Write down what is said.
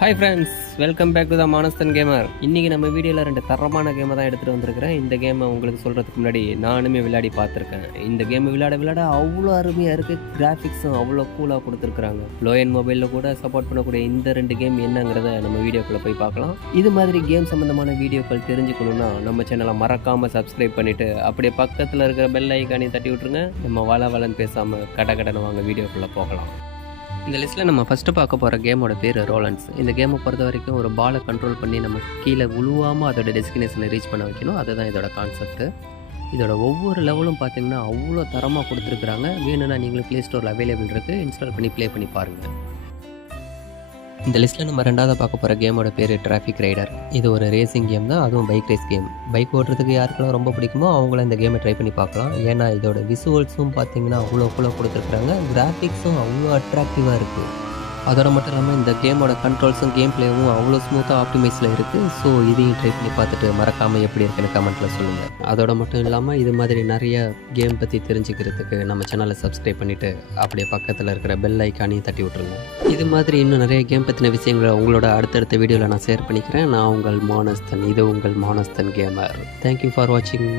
Hi friends, welcome back to the Manasthan gamer. இன்றைக்கி நம்ம வீடியோவில் 2 தரமான கேமை தான் எடுத்துகிட்டு வந்திருக்கிறேன். இந்த கேமை உங்களுக்கு சொல்கிறதுக்கு முன்னாடி நானுமே விளையாடி பார்த்துருக்கேன். இந்த கேமை விளையாட அவ்வளோ அருமையாக இருக்குது. கிராஃபிக்ஸும் அவ்வளோ கூலாக கொடுத்துருக்குறாங்க. லோ எண்ட் மொபைலில் கூட சப்போர்ட் பண்ணக்கூடிய இந்த 2 கேம் என்னங்கிறத நம்ம வீடியோக்குள்ளே போய் பார்க்கலாம். இது மாதிரி கேம் சம்மந்தமான வீடியோக்கள் தெரிஞ்சுக்கணுன்னா நம்ம சேனலை மறக்காமல் சப்ஸ்கிரைப் பண்ணிவிட்டு அப்படியே பக்கத்தில் இருக்கிற பெல் ஐக்கானையும் தட்டி விட்ருங்க. நம்ம வளன்னு பேசாமல் கடனை வாங்க வீடியோக்குள்ளே போகலாம். இந்த லிஸ்ட்டில் நம்ம ஃபஸ்ட்டு பார்க்க போகிற கேமோட பேர் ரோலன்ஸ். இந்த கேமை பொறுத்த வரைக்கும் ஒரு பாலை கண்ட்ரோல் பண்ணி நம்ம கீழே விழுவாமல் அதோட டெஸ்டினேஷனை ரீச் பண்ண வைக்கணும். அதுதான் இதோட கான்செப்ட்டு. இதோட ஒவ்வொரு லெவலும் பார்த்திங்கன்னா அவ்வளோ தரமாக கொடுத்துருக்குறாங்க. வேணும்னா நீங்களும் ப்ளே ஸ்டோரில் அவைலபிள் இருக்குது, இன்ஸ்டால் பண்ணி ப்ளே பண்ணி பாருங்கள். இந்த லிஸ்ட்டில் நம்ம 2வது பார்க்க போகிற கேமோட பேர் டிராஃபிக் ரைடர். இது ஒரு ரேசிங் கேம் தான், அதுவும் பைக் ரேஸ் கேம். பைக் ஓட்டுறதுக்கு யாருக்கெல்லாம் ரொம்ப பிடிக்குமோ அவங்கள இந்த கேமை ட்ரை பண்ணி பார்க்கலாம். ஏன்னா இதோட விசுவல்ஸும் பார்த்திங்கன்னா அவ்வளோ கொடுத்துருக்குறாங்க. கிராஃபிக்ஸும் அவ்வளோ அட்ராக்டிவாக இருக்குது. அதோட மட்டும் இல்லாமல் இந்த கேமோட கண்ட்ரோல்ஸும் கேம் பிளேவும் அவ்வளோ ஸ்மூத்தாக ஆப்டிமைஸில் இருக்குது. ஸோ இதையும் ட்ரை பண்ணி பார்த்துட்டு மறக்காமல் எப்படி இருக்குன்னு கமெண்ட்டில் சொல்லுங்கள். அதோட மட்டும் இல்லாமல் இது மாதிரி நிறைய கேம் பற்றி தெரிஞ்சுக்கிறதுக்கு நம்ம சேனலை சப்ஸ்கிரைப் பண்ணிவிட்டு அப்படியே பக்கத்தில் இருக்கிற பெல் ஐக்கானையும் தட்டி விட்ருங்க. இது மாதிரி இன்னும் நிறைய கேம் பற்றின விஷயங்களை உங்களோட அடுத்தடுத்த வீடியோவில் நான் ஷேர் பண்ணிக்கிறேன். நான் உங்கள் மானஸ்தன். இது உங்கள் மானஸ்தன் கேமர். தேங்க்யூ ஃபார் வாட்சிங்.